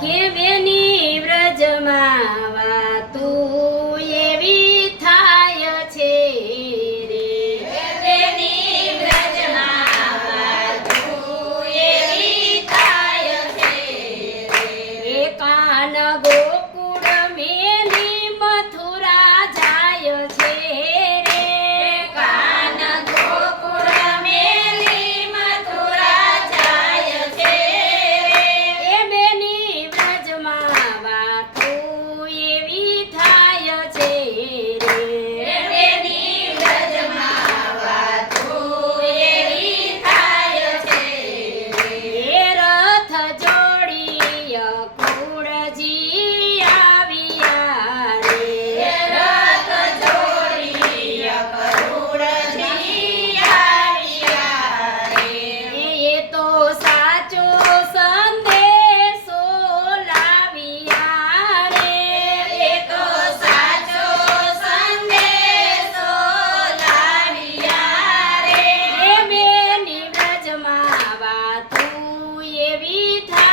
કે બેની વ્રજમાં વાતું એવી થાય છે રે બેની વ્રજમાં વાતું એવી થાય છે રે કાન ગોકુળ મેલી મથુરા જાય છે રે કાન ગોકુળ મેલી મથુરા જાય છે રે એ બેની વ્રજમાં વાતું એવી થાય છે રે બેની વ્રજમાં વાતું એવી થાય છે એ રથ જોડી અકુળજી આવ્યા રે રથ જોડી અકુળજી આવ્યા રે એ તો સાચો સંદેશો લાવ્યા રે એ તો સાચો સંદેશો લાવ્યા રે એ બેની વ્રજમાં વાતું એવી થાય